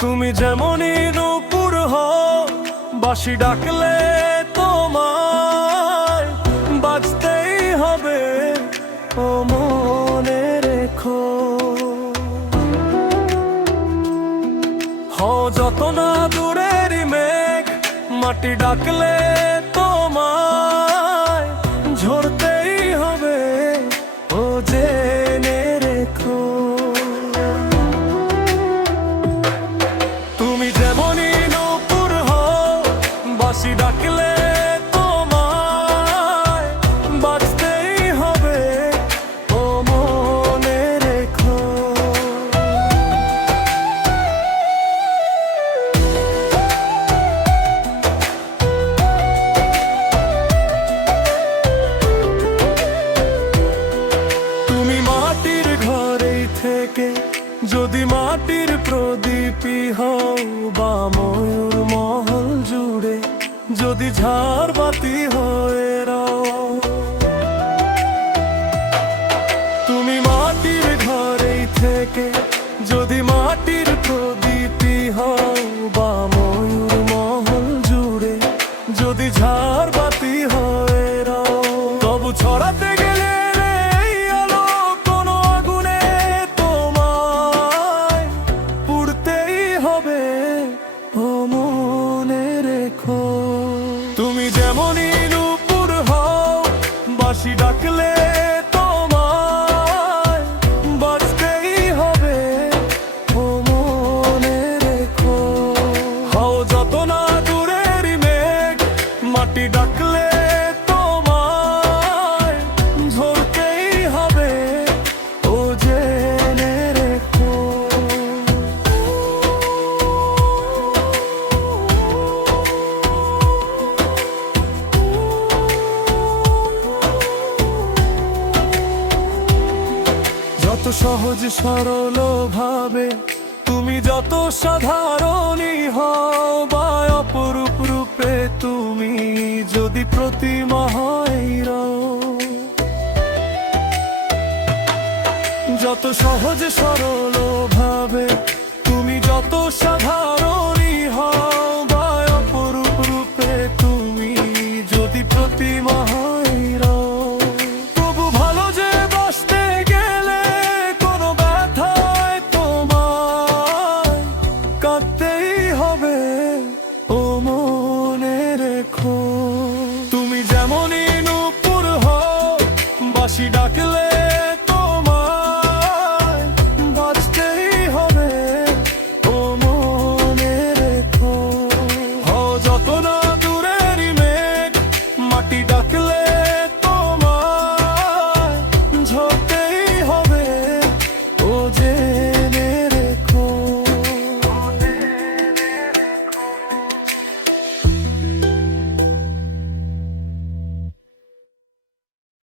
তুমি যেমনই নূপুর হও, বাঁশি ডাকলে তোমায় বাজতেই হবে, ও মনে রেখো। হও যত না দূরেরই মেঘ, মাটি ডাকলে তোমায় ঝরতেই হবে, ও জেনে রেখো। বাঁশি ডাকলে তোমায় বাজতেই হবে, ও মনে রেখো। তুমি মাটির ঘরেই থেকে যদি মাটির প্রদীপই হও, বা ময়ূর মহল জুড়ে যদি ঝাড়বাতি হয়ে রও। তুমি মাটির ঘরেই থেকে যদি মাটির প্রদীপই হও, বা ময়ূর মহল জুড়ে যদি ঝাড়বাতি হয়ে রও। তবু ছড়াতে গেলে এই আলো কোনো আগুনে তোমায় পুড়তেই হবে, ও মনে রেখো। তুমি যেমনই নূপুর হও, বাঁশি ডাকলে তোমায় বাজতেই হবে, ও মনে রেখো। হও যত না দূরেরই মেঘ, মাটি ডাকলে তোমায় ঝরতেই হবে, ও জেনে রেখো। যত সহজ সরল ভাবে তুমি যত সাধারণই হও, বা অপরূপ রূপে তুমি যদি প্রতিমা হয়ে রও। যত সহজ সরল ভাবে তুমি যত সাধারণই হও, বা অপরূপ রূপে তুমি যদি প্রতিমা হয়ে রও। তবু ভালো যে বাসতে গেলে কোনো ব্যথায় তোমায় কাঁদতেই হবে, ও মনে রেখো। তুমি যেমনই নূপুর হও, বাঁশি ডাকলে তোমায় বাজতেই হবে, ও মনে রেখো। হও যত না দূরেরই মেঘ, মাটি ডাকলে তোমায় ঝরতেই হবে,